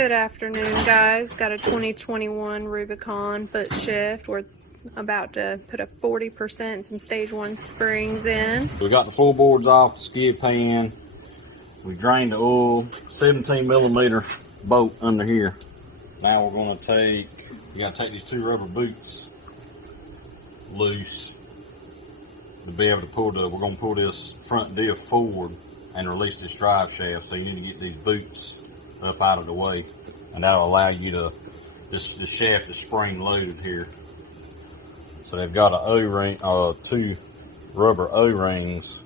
Good afternoon, guys. Got a 2021 Rubicon foot shift. We're about to put a 40% some stage 1 springs in. We got the full boards off the skid pan. We drained the oil, 17 millimeter bolt under here. Now we're going to take, you got to take these two rubber boots loose to be able to pull we're going to pull this front diff forward and release this drive shaft. So you need to get these boots up out of the way, and that'll allow you to, this shaft is spring loaded here. So they've got a O-ring, two rubber O-rings.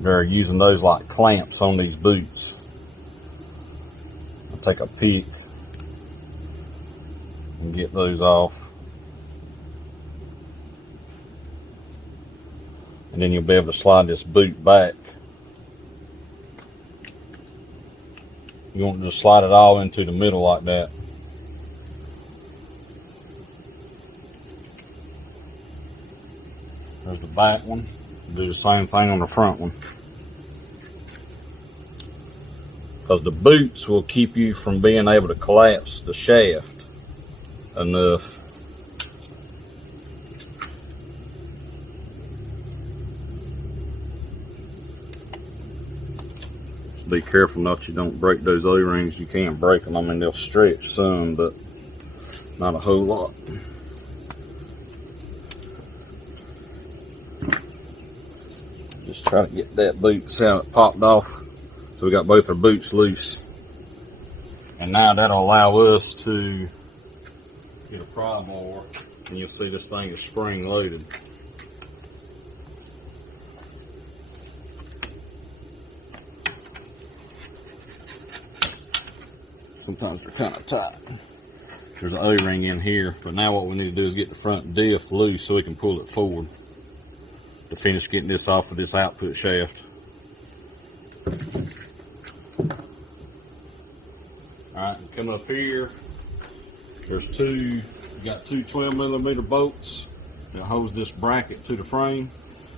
They're using those like clamps on these boots. I'll take a pick and get those off. And then you'll be able to slide this boot back. You want to just slide it all into the middle like that. There's the back one. Do the same thing on the front one. Because the boots will keep you from being able to collapse the shaft enough. Be careful not you don't break those O-rings. You can break them. I mean, they'll stretch some, but not a whole lot. Just try to get that boot, see how it popped off. So we got both our boots loose. And now that'll allow us to get a pry bar, and you'll see this thing is spring loaded. Sometimes they're kind of tight. There's an O-ring in here, but now what we need to do is get the front diff loose so we can pull it forward to finish getting this off of this output shaft. Alright, coming up here, there's you got two 12 millimeter bolts that holds this bracket to the frame.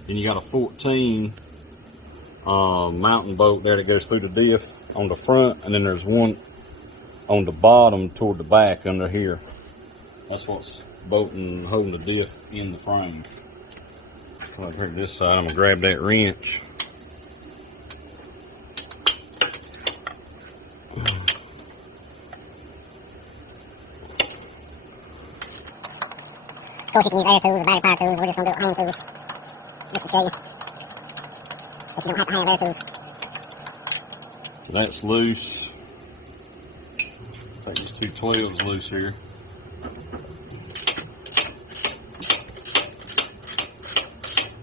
Then you got a 14 mounting bolt there that goes through the diff on the front, and then there's one on the bottom toward the back under here. That's what's bolting, holding the diff in the frame. Over here to this side, I'm gonna grab that wrench. Of course, you can use air tools or battery power tools. We're just gonna do it with hand tools, just to show you. But you don't have to have air tools. That's loose. Take these two 12s loose here.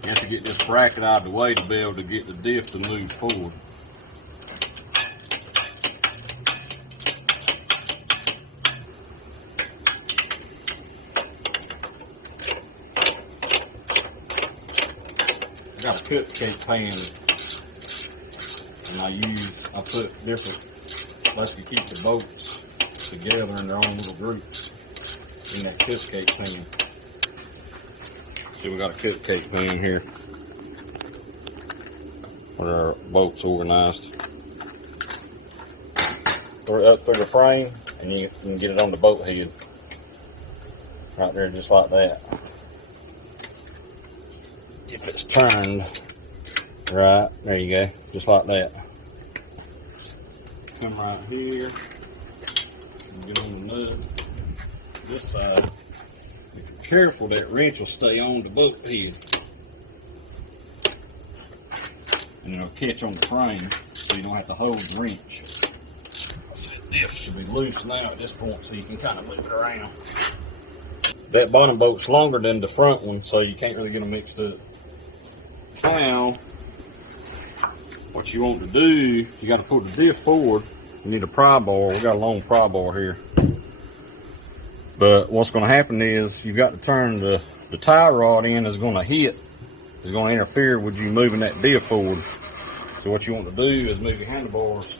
You have to get this bracket out of the way to be able to get the diff to move forward. I got a cupcake pan, and I put different, like to keep the bolts together in their own little groups in that cupcake pan. See, we got a cupcake pan here with our bolts organized. Throw it up through the frame, and you can get it on the bolt head right there, just like that. If it's turned right, there you go, just like that. Come right here. Get on the nut. This side, if you're careful, that wrench will stay on the bolt head, and it'll catch on the frame, so you don't have to hold the wrench. That diff should be loose now at this point, so you can kind of move it around. That bottom bolt's longer than the front one, so you can't really get them mixed up. Now, what you want to do, you got to pull the diff forward. You need a pry bar. We got a long pry bar here. But what's going to happen is you've got to turn the tie rod in is going to interfere with you moving that diff forward. So what you want to do is move your handlebars,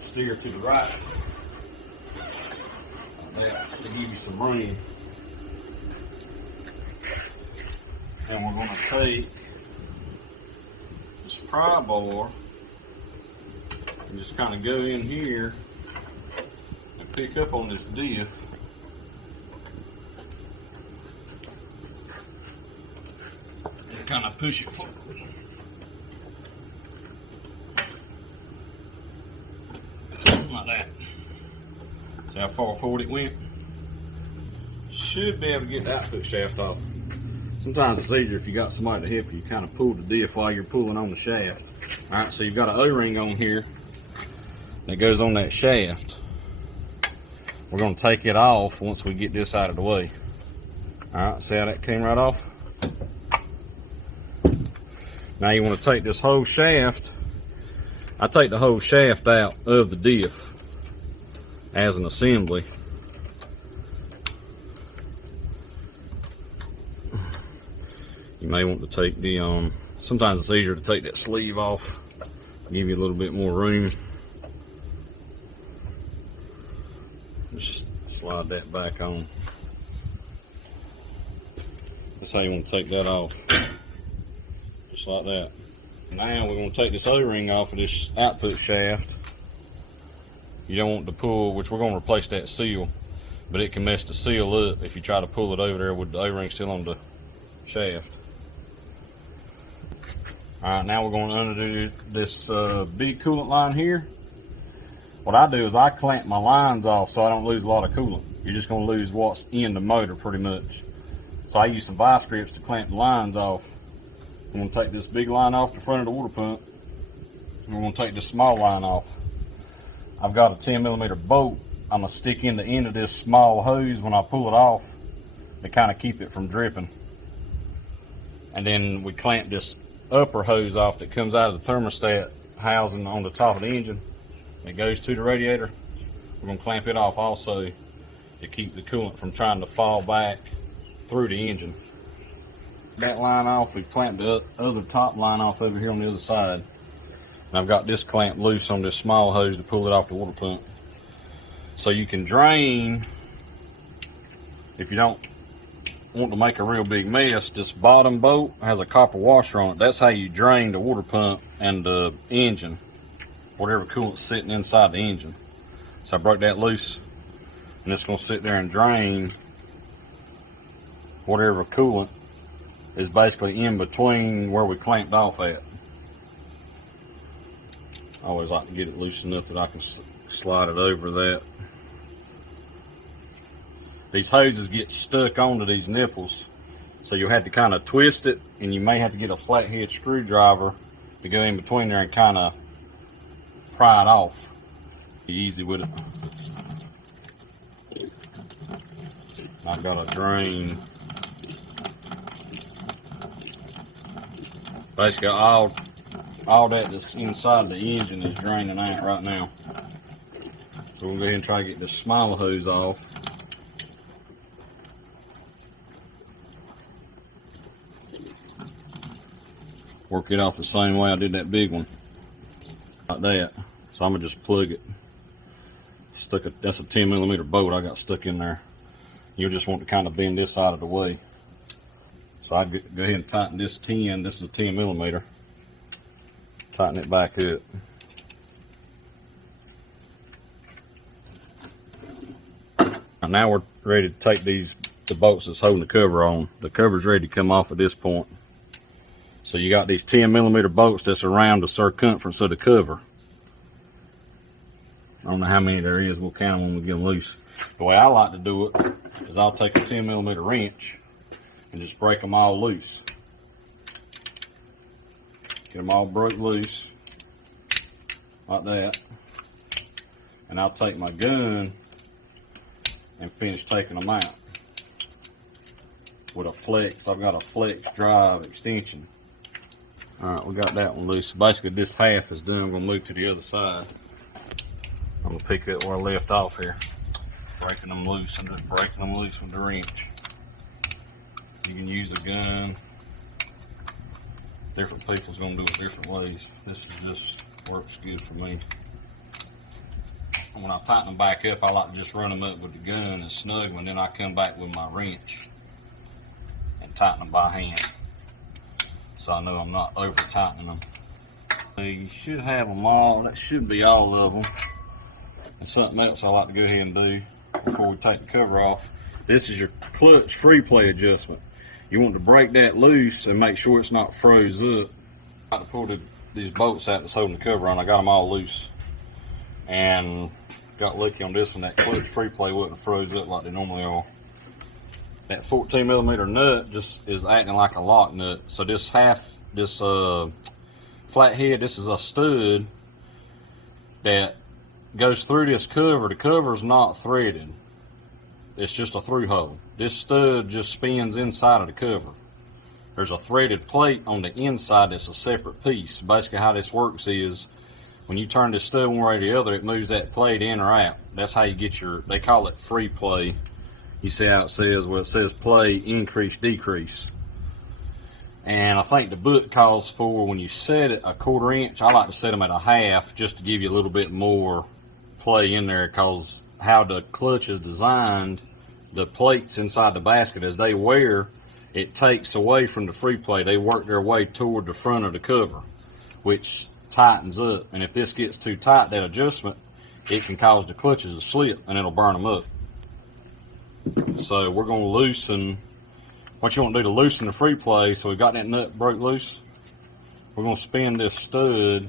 steer to the right, like that, to give you some room. And we're going to take this pry bar and just kind of go in here pick up on this diff. And kind of push it forward. Like that. See how far forward it went? Should be able to get the output shaft off. Sometimes it's easier if you got somebody to help you. Kind of pull the diff while you're pulling on the shaft. Alright, so you've got an O-ring on here that goes on that shaft. We're going to take it off once we get this out of the way. Alright, see how that came right off? Now you want to take this whole shaft. I take the whole shaft out of the diff as an assembly. You may want to take the, sometimes it's easier to take that sleeve off, give you a little bit more room. Just slide that back on. That's how you want to take that off. Just like that. Now we're going to take this O-ring off of this output shaft. You don't want to pull, which we're going to replace that seal, but it can mess the seal up if you try to pull it over there with the O-ring still on the shaft. Alright, now we're going to undo this big coolant line here. What I do is I clamp my lines off so I don't lose a lot of coolant. You're just going to lose what's in the motor pretty much. So I use some vice grips to clamp the lines off. I'm going to take this big line off the front of the water pump. And we're going to take this small line off. I've got a 10mm bolt. I'm going to stick in the end of this small hose when I pull it off to kind of keep it from dripping. And then we clamp this upper hose off that comes out of the thermostat housing on the top of the engine. It goes to the radiator. We're going to clamp it off also to keep the coolant from trying to fall back through the engine. That line off, we clamped the other top line off over here on the other side. And I've got this clamp loose on this small hose to pull it off the water pump. So you can drain, if you don't want to make a real big mess, this bottom bolt has a copper washer on it. That's how you drain the water pump and the engine, whatever coolant's sitting inside the engine. So I broke that loose, and it's going to sit there and drain whatever coolant is basically in between where we clamped off at. I always like to get it loose enough that I can slide it over that. These hoses get stuck onto these nipples, so you'll have to kind of twist it, and you may have to get a flathead screwdriver to go in between there and kind of pry it off. Be easy with it. I've got a drain. Basically all that that's inside the engine is draining out right now. So we'll go ahead and try to get this smaller hose off. Work it off the same way I did that big one. Like that. So I'm gonna just plug it. That's a 10mm bolt I got stuck in there. You'll just want to kind of bend this out of the way. So I'd go ahead and tighten this 10. This is a 10mm. Tighten it back up. Now we're ready to take the bolts that's holding the cover on. The cover's ready to come off at this point. So you got these 10mm bolts that's around the circumference of the cover. I don't know how many there is. We'll count them when we get them loose. The way I like to do it is I'll take a 10mm wrench and just break them all loose. Get them all broke loose like that. And I'll take my gun and finish taking them out with a flex. I've got a flex drive extension. Alright, we got that one loose. Basically this half is done. I'm going to move to the other side. I'm going to pick up where I left off here. Breaking them loose and just breaking them loose with the wrench. You can use a gun. Different people's going to do it different ways. This just works good for me. And when I tighten them back up, I like to just run them up with the gun and snug them, and then I come back with my wrench and tighten them by hand. So I know I'm not over tightening them. So you should have them all. That should be all of them. And something else I like to go ahead and do before we take the cover off. This is your clutch free play adjustment. You want to break that loose and make sure it's not froze up. I like to pull these bolts out that's holding the cover on. I got them all loose. And got lucky on this one. That clutch free play wasn't froze up like they normally are. That 14mm nut just is acting like a lock nut. So this flathead, this is a stud that goes through this cover. The cover's not threaded. It's just a through hole. This stud just spins inside of the cover. There's a threaded plate on the inside that's a separate piece. Basically how this works is when you turn this stud one way or the other, it moves that plate in or out. That's how you get your, they call it free play. You see how it says, well, it says play, increase, decrease. And I think the book calls for, when you set it a 1/4 inch, I like to set them at a 1/2 just to give you a little bit more play in there, because how the clutch is designed, the plates inside the basket, as they wear, it takes away from the free play. They work their way toward the front of the cover, which tightens up. And if this gets too tight, that adjustment, it can cause the clutches to slip and it'll burn them up. So we're going to loosen, what you want to do to loosen the free play, so we got that nut broke loose, we're going to spin this stud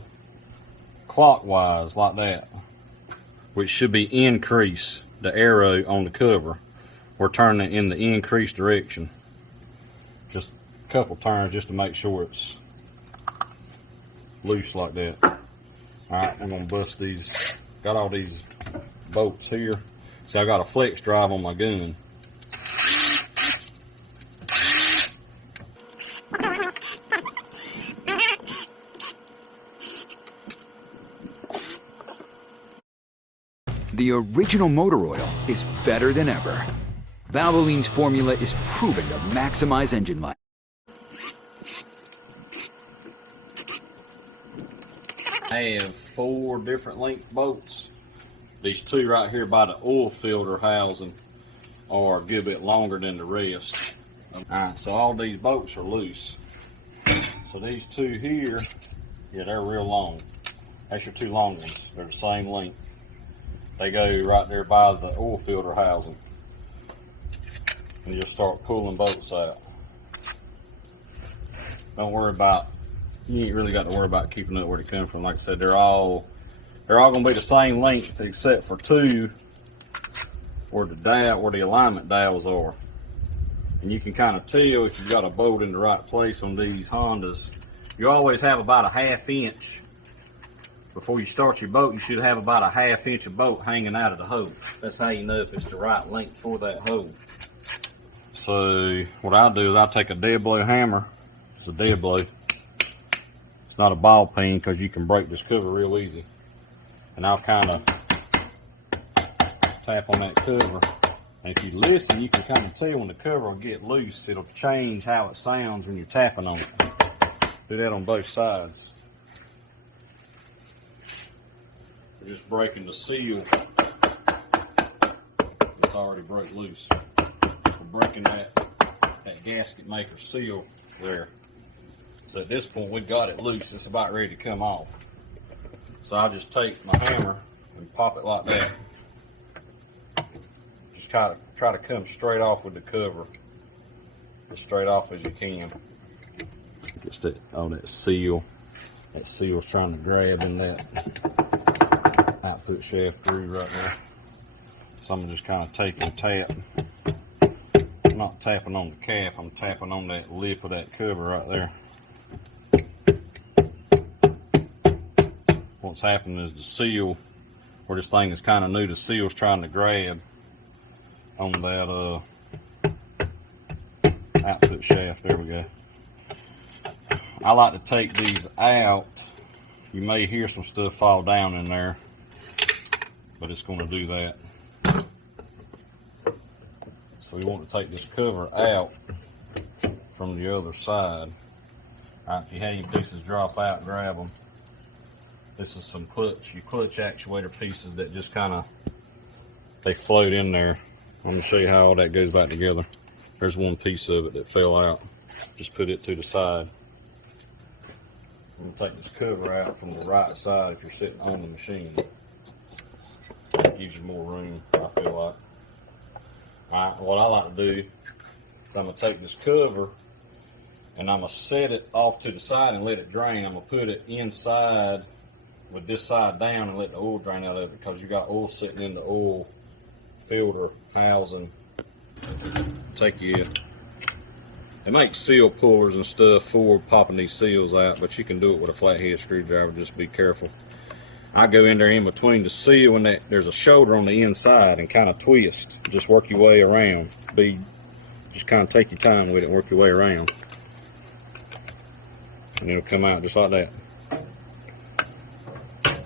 clockwise like that, which should be increase. The arrow on the cover, we're turning it in the increase direction. Just a couple turns just to make sure it's loose like that. Alright, I'm going to bust these, got all these bolts here. See, I got a flex drive on my gun. The original motor oil is better than ever. Valvoline's formula is proven to maximize engine life. I have 4 different length bolts. These 2 right here by the oil filter housing are a good bit longer than the rest. Alright, so all these bolts are loose. So these 2 here, yeah, they're real long. That's your 2 long ones. They're the same length. They go right there by the oil filter housing. And you just start pulling bolts out. Don't worry about, you ain't really got to worry about keeping up where they come from. Like I said, they're all going to be the same length except for 2 where the alignment dowels are. And you can kind of tell if you've got a bolt in the right place on these Hondas. You always have about a 1/2 inch. Before you start your boat, you should have about a 1/2 inch of bolt hanging out of the hole. That's how you know if it's the right length for that hole. So what I'll do is I'll take a dead blow hammer. It's a dead blow. It's not a ball peen, because you can break this cover real easy. And I'll kind of tap on that cover. And if you listen, you can kind of tell when the cover will get loose. It'll change how it sounds when you're tapping on it. Do that on both sides. We're just breaking the seal. It's already broke loose. We're breaking that gasket maker seal there. So at this point, we've got it loose. It's about ready to come off. So I'll just take my hammer and pop it like that. Just try to come straight off with the cover. As straight off as you can. Just that seal. That seal's trying to grab in that output shaft through right there. So I'm just kind of taking a tap. I'm not tapping on the cap, I'm tapping on that lip of that cover right there. What's happening is the seal, where this thing is kind of new, the seal's trying to grab on that output shaft. There we go. I like to take these out. You may hear some stuff fall down in there, but it's going to do that. So we want to take this cover out from the other side. All right, if you have any pieces drop out, grab them. This is some your clutch actuator pieces that just kind of, they float in there. I'm going to show you how all that goes back together. There's one piece of it that fell out. Just put it to the side. I'm going to take this cover out from the right side if you're sitting on the machine. gives you more room, I feel like. Alright, what I like to do is I'm going to take this cover and I'm going to set it off to the side and let it drain. I'm going to put it inside with this side down and let the oil drain out of it, because you got oil sitting in the oil filter housing. Take you, they make seal pullers and stuff for popping these seals out, but you can do it with a flathead screwdriver. Just be careful. I go in there in between the seal and there's a shoulder on the inside and kind of twist. Just work your way around. Just kind of take your time with it and work your way around. And it'll come out just like that.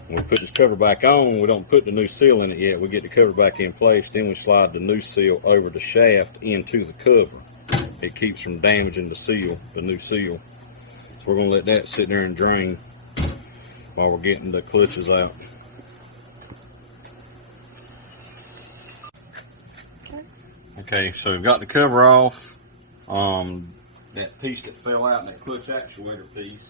When we put this cover back on, we don't put the new seal in it yet. We get the cover back in place, then we slide the new seal over the shaft into the cover. It keeps from damaging the seal, the new seal. So we're going to let that sit there and drain while we're getting the clutches out. Okay, so we've got the cover off. That piece that fell out, that clutch actuator piece.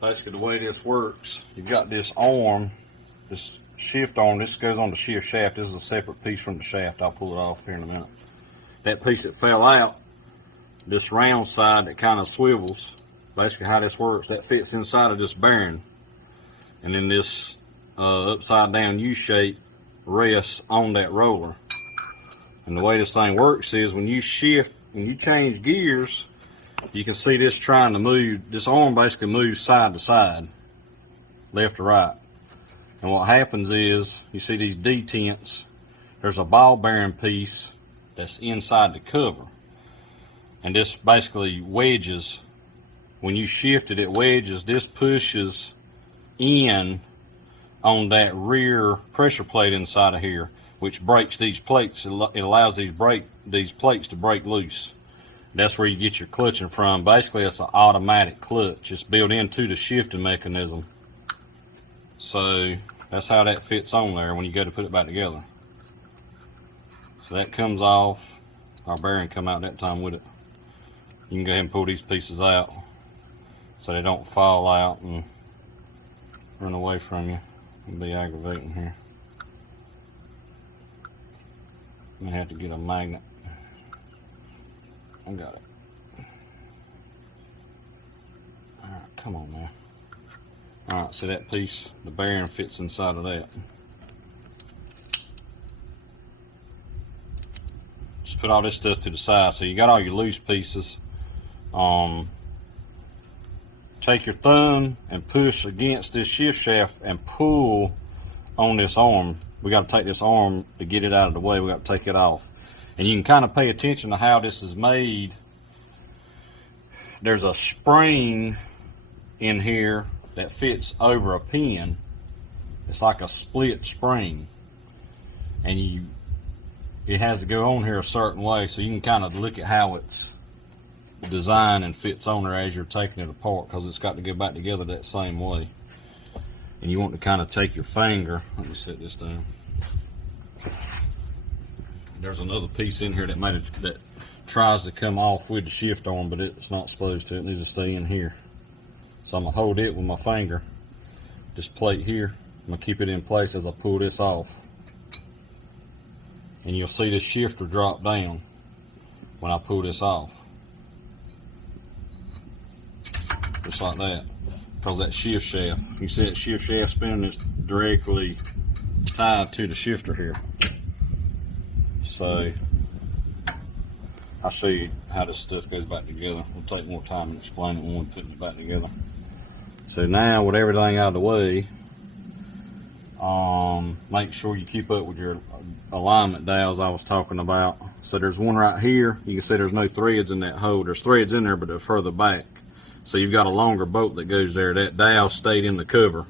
Basically the way this works, you've got this arm, this shift arm, this goes on the shift shaft. This is a separate piece from the shaft. I'll pull it off here in a minute. That piece that fell out, this round side that kind of swivels, basically how this works, that fits inside of this bearing. And then this upside down U-shape rests on that roller. And the way this thing works is when you change gears, you can see this trying to move. This arm basically moves side to side, left to right. And what happens is, you see these detents, there's a ball bearing piece that's inside the cover. And this basically wedges. When you shift it, it wedges. This pushes in on that rear pressure plate inside of here, which breaks these plates. It allows these plates to break loose. That's where you get your clutching from. Basically, it's an automatic clutch. It's built into the shifting mechanism. So that's how that fits on there when you go to put it back together. So that comes off. Our bearing come out that time with it. You can go ahead and pull these pieces out so they don't fall out and run away from you. It'll be aggravating here. I'm gonna have to get a magnet. I got it. Alright, come on now. Alright, so that piece, the bearing fits inside of that. Just put all this stuff to the side. So you got all your loose pieces. Take your thumb and push against this shift shaft and pull on this arm. We got to take this arm to get it out of the way. We got to take it off. And you can kind of pay attention to how this is made. There's a spring in here that fits over a pin. It's like a split spring. And it has to go on here a certain way, so you can kind of look at how it's designed and fits on there as you're taking it apart, because it's got to go back together that same way. And you want to kind of take your finger, let me set this down. There's another piece in here that tries to come off with the shift arm, but it's not supposed to. It needs to stay in here. So I'm gonna hold it with my finger, this plate here. I'm gonna keep it in place as I pull this off. And you'll see this shifter drop down when I pull this off. Just like that. Because that shift shaft, you see that shift shaft spinning is directly tied to the shifter here. So I'll show you how this stuff goes back together. We'll take more time to explain it when we're putting it back together. So now with everything out of the way, make sure you keep up with your alignment dials I was talking about. So there's one right here. You can see there's no threads in that hole. There's threads in there, but they're further back. So you've got a longer bolt that goes there. That dial stayed in the cover.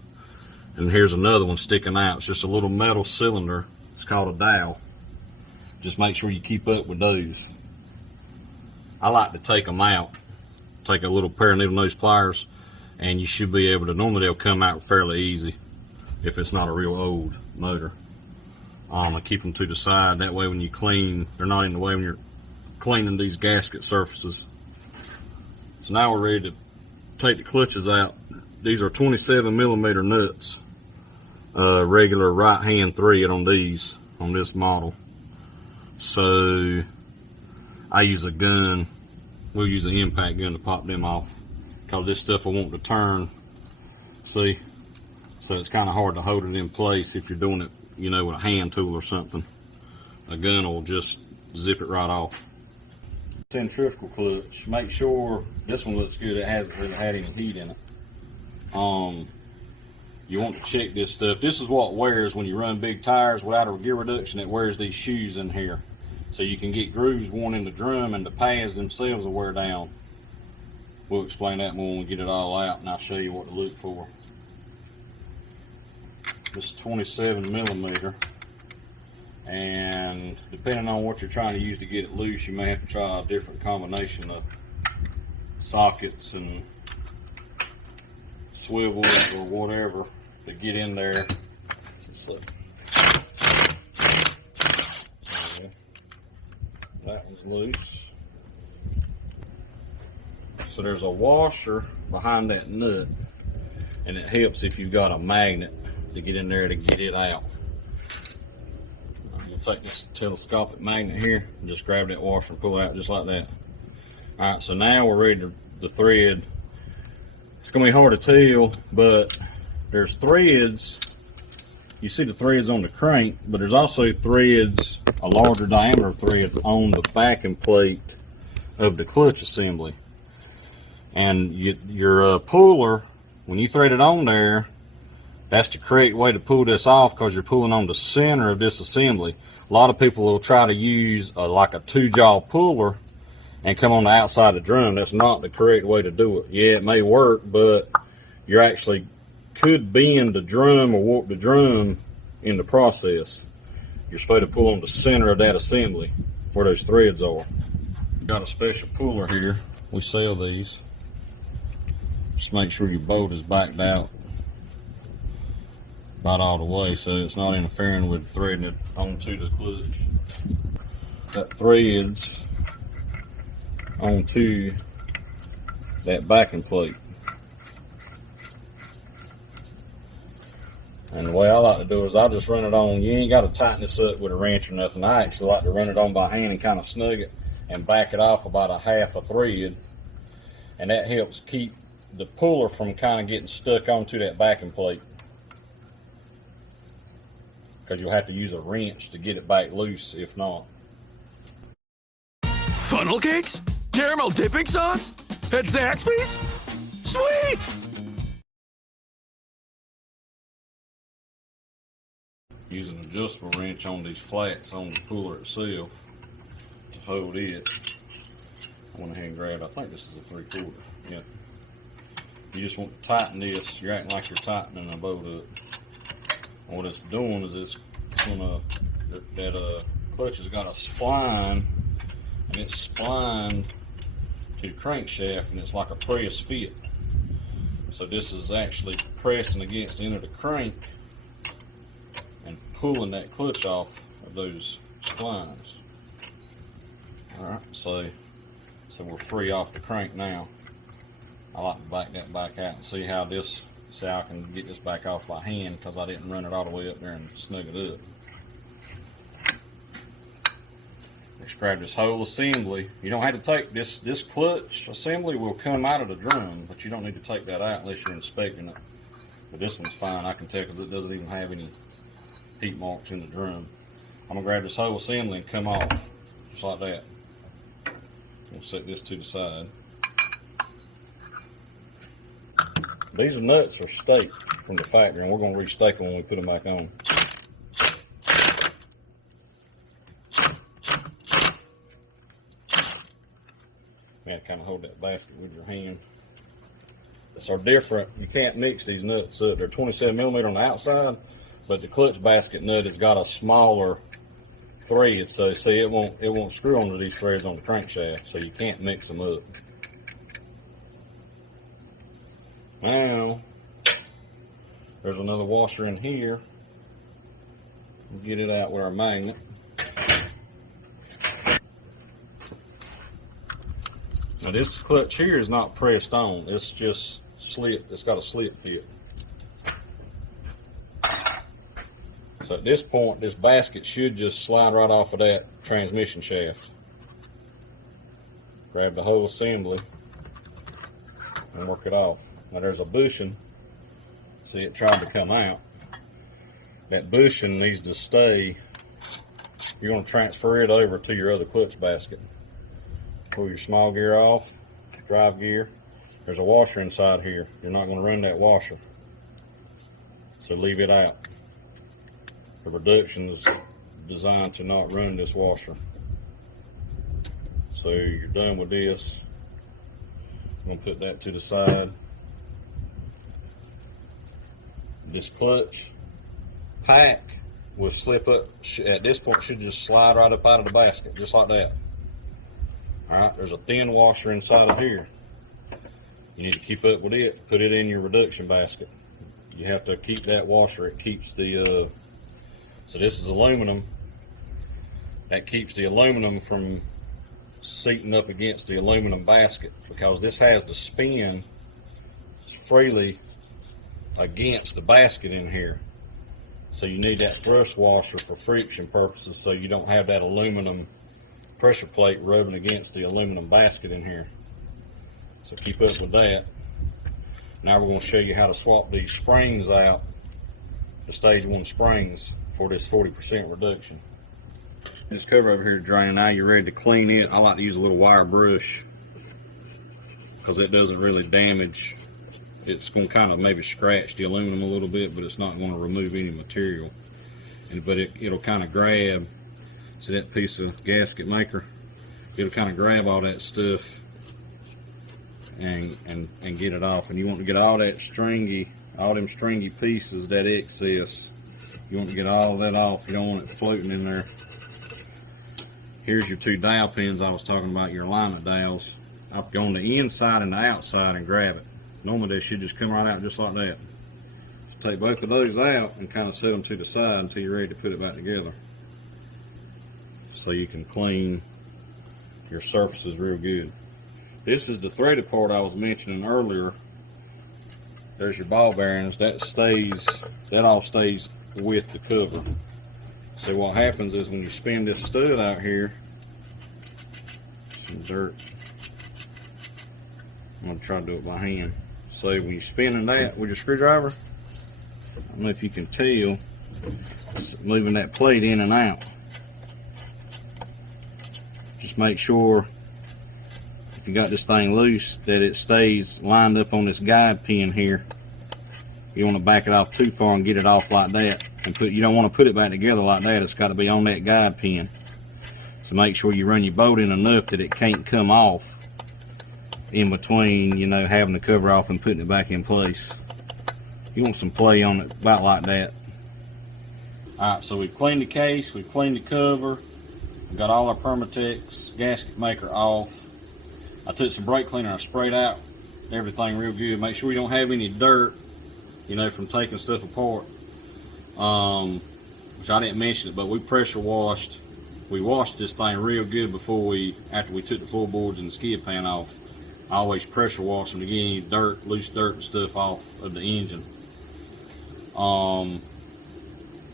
And here's another one sticking out. It's just a little metal cylinder. It's called a dial. Just make sure you keep up with those. I like to take them out. Take a little pair of needle nose pliers, and you should be able to, normally they'll come out fairly easy if it's not a real old motor. I keep them to the side. That way when you clean, they're not in the way when you're cleaning these gasket surfaces. So now we're ready to take the clutches out. These are 27mm nuts. regular right hand thread on these, on this model. So I use a gun. We'll use an impact gun to pop them off, because this stuff will want to turn. See? So it's kind of hard to hold it in place if you're doing it, you know, with a hand tool or something. A gun will just zip it right off. Centrifugal clutch. Make sure this one looks good. It hasn't really had any heat in it. You want to check this stuff. This is what wears when you run big tires without a gear reduction. It wears these shoes in here. So you can get grooves worn in the drum, and the pads themselves will wear down. We'll explain that more when we get it all out, and I'll show you what to look for. This is 27 millimeter, and depending on what you're trying to use to get it loose, you may have to try a different combination of sockets and swivels or whatever to get in there. So, that one's loose. So there's a washer behind that nut, and it helps if you've got a magnet to get in there to get it out. You'll take this telescopic magnet here and just grab that washer and pull it out just like that. Alright, so now we're ready to thread. It's going to be hard to tell, but there's threads. You see the threads on the crank, but there's also threads, a larger diameter thread on the backing plate of the clutch assembly. And your puller, when you thread it on there, that's the correct way to pull this off, because you're pulling on the center of this assembly. A lot of people will try to use like a 2-jaw puller and come on the outside of the drum. That's not the correct way to do it. Yeah, it may work, but you actually could bend the drum or warp the drum in the process. You're supposed to pull on the center of that assembly where those threads are. Got a special puller here. We sell these. Just make sure your bolt is backed out about all the way, so it's not interfering with threading it onto the clutch. That threads onto that backing plate. And the way I like to do it is I just run it on. You ain't got to tighten this up with a wrench or nothing. I actually like to run it on by hand and kind of snug it and back it off about a half a thread, and that helps keep the puller from kind of getting stuck onto that backing plate, because you'll have to use a wrench to get it back loose if not. Funnel cakes? Caramel dipping sauce? At Zaxby's? Sweet! Use an adjustable wrench on these flats on the puller itself to hold it. I went ahead and grabbed, I think this is a 3/4. Yeah. You just want to tighten this. You're acting like you're tightening a bolt up. And what it's doing is it's gonna, that clutch has got a spline, and it's splined to the crankshaft, and it's like a press fit. So this is actually pressing against the end of the crank and pulling that clutch off of those splines. Alright, so we're free off the crank now. I like to back that back out and see how I can get this back off by hand, because I didn't run it all the way up there and snug it up. Let's grab this whole assembly. You don't have to take this clutch assembly will come out of the drum, but you don't need to take that out unless you're inspecting it. But this one's fine, I can tell, because it doesn't even have any heat marks in the drum. I'm gonna grab this whole assembly and come off just like that. We'll set this to the side. These nuts are staked from the factory, and we're going to restake them when we put them back on. You have to kind of hold that basket with your hand. These are different. You can't mix these nuts up. They're 27 millimeter on the outside, but the clutch basket nut has got a smaller thread, so see, it won't screw onto these threads on the crankshaft, so you can't mix them up. Now, there's another washer in here. We'll get it out with our magnet. Now this clutch here is not pressed on. It's just slip. It's got a slip fit. So at this point, this basket should just slide right off of that transmission shaft. Grab the whole assembly and work it off. Now there's a bushing. See, it tried to come out. That bushing needs to stay. You're going to transfer it over to your other clutch basket. Pull your small gear off, drive gear. There's a washer inside here. You're not going to run that washer, so leave it out. The reduction is designed to not run this washer. So you're done with this. I'm going to put that to the side. This clutch pack will slip up. At this point, should just slide right up out of the basket, just like that. All right, there's a thin washer inside of here. You need to keep up with it. Put it in your reduction basket. You have to keep that washer. It keeps the, so this is aluminum. That keeps the aluminum from seating up against the aluminum basket, because this has to spin freely against the basket in here. So you need that thrust washer for friction purposes, so you don't have that aluminum pressure plate rubbing against the aluminum basket in here. So keep up with that. Now we're going to show you how to swap these springs out, the stage 1 springs, for this 40% reduction. This cover over here draining. Now you're ready to clean it. I like to use a little wire brush because it doesn't really damage. It's going to kind of maybe scratch the aluminum a little bit, but it's not going to remove any material. But it'll kind of grab, see that piece of gasket maker? It'll kind of grab all that stuff and get it off. And you want to get all that stringy, all them stringy pieces, that excess. You want to get all of that off. You don't want it floating in there. Here's your 2 dowel pins I was talking about, your alignment dowels. I'll go on the inside and the outside and grab it. Normally they should just come right out just like that. So take both of those out and kind of set them to the side until you're ready to put it back together, so you can clean your surfaces real good. This is the threaded part I was mentioning earlier. There's your ball bearings. That all stays with the cover. So what happens is when you spin this stud out here, some dirt. I'm going to try to do it by hand. So when you're spinning that with your screwdriver, I don't know if you can tell, it's moving that plate in and out. Just make sure, if you got this thing loose, that it stays lined up on this guide pin here. You want to back it off too far and get it off like that. And you don't want to put it back together like that. It's got to be on that guide pin. So make sure you run your bolt in enough that it can't come off in between, you know, having the cover off and putting it back in place. You want some play on it about like that. Alright, so we've cleaned the case, we've cleaned the cover, we've got all our Permatex gasket maker off. I took some brake cleaner, I sprayed out everything real good. Make sure you don't have any dirt, you know, from taking stuff apart. Which I didn't mention it, but we pressure washed. We washed this thing real good after we took the floorboards and the skid pan off. I always pressure wash them to get any dirt, loose dirt and stuff off of the engine.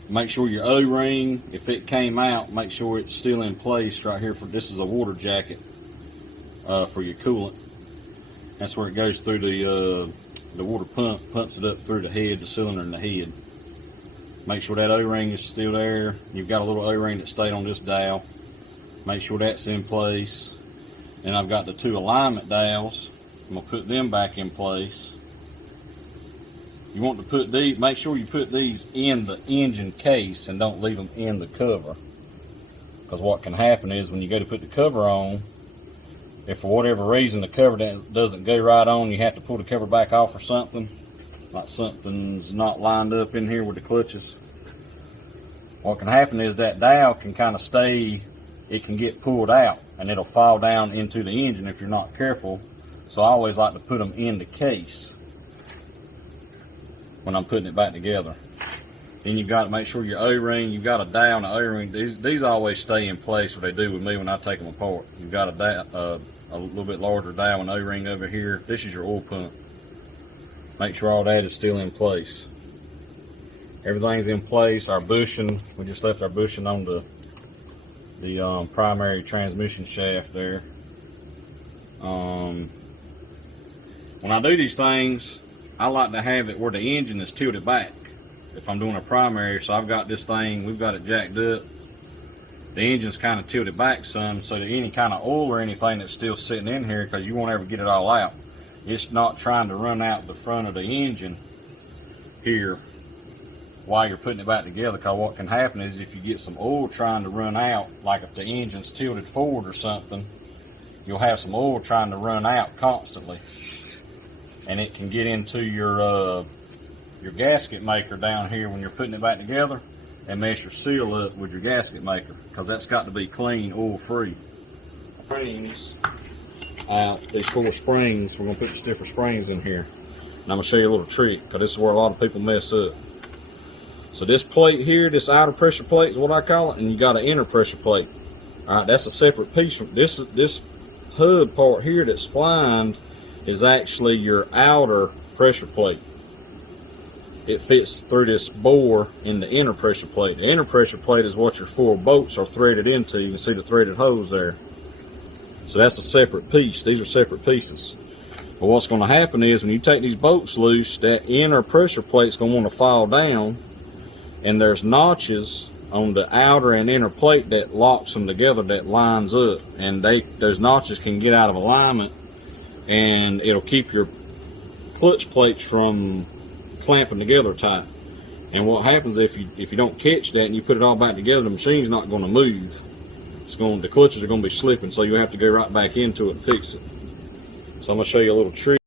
Make sure your O-ring, if it came out, make sure it's still in place right here. This is a water jacket for your coolant. That's where it goes through the water pumps it up through the head, the cylinder and the head. Make sure that O-ring is still there. You've got a little O-ring that stayed on this dowel. Make sure that's in place. And I've got the 2 alignment dowels. I'm going to put them back in place. You want to put these, make sure you put these in the engine case and don't leave them in the cover. Because what can happen is when you go to put the cover on, if for whatever reason the cover doesn't go right on, you have to pull the cover back off or something. Like something's not lined up in here with the clutches. What can happen is that dowel can kind of stay, it can get pulled out and it'll fall down into the engine if you're not careful. So I always like to put them in the case when I'm putting it back together. Then you've got to make sure your O-ring, you've got a dowel and an O-ring. These always stay in place, what they do with me when I take them apart. You've got a little bit larger dowel and O-ring over here. This is your oil pump. Make sure all that is still in place. Everything's in place. Our bushing, we just left our bushing on the primary transmission shaft there. When I do these things, I like to have it where the engine is tilted back if I'm doing a primary. So I've got this thing, we've got it jacked up. The engine's kind of tilted back some, so that any kind of oil or anything that's still sitting in here, because you won't ever get it all out, it's not trying to run out the front of the engine here while you're putting it back together. Because what can happen is if you get some oil trying to run out, like if the engine's tilted forward or something, you'll have some oil trying to run out constantly, and it can get into your gasket maker down here when you're putting it back together and mess your seal up with your gasket maker, because that's got to be clean, oil free. Springs out, these 4 springs, we're going to put the stiffer springs in here, and I'm going to show you a little trick, because this is where a lot of people mess up. So this plate here, this outer pressure plate is what I call it, and you got an inner pressure plate. Alright, that's a separate piece. This hub part here that's splined is actually your outer pressure plate. It fits through this bore in the inner pressure plate. The inner pressure plate is what your 4 bolts are threaded into. You can see the threaded hose there. So that's a separate piece. These are separate pieces. But what's going to happen is when you take these bolts loose, that inner pressure plate's going to want to fall down, and there's notches on the outer and inner plate that locks them together, that lines up, and those notches can get out of alignment, and it'll keep your clutch plates from clamping together tight. And what happens if you don't catch that and you put it all back together, the machine's not going to move. The clutches are going to be slipping, so you have to go right back into it and fix it. So I'm going to show you a little trick.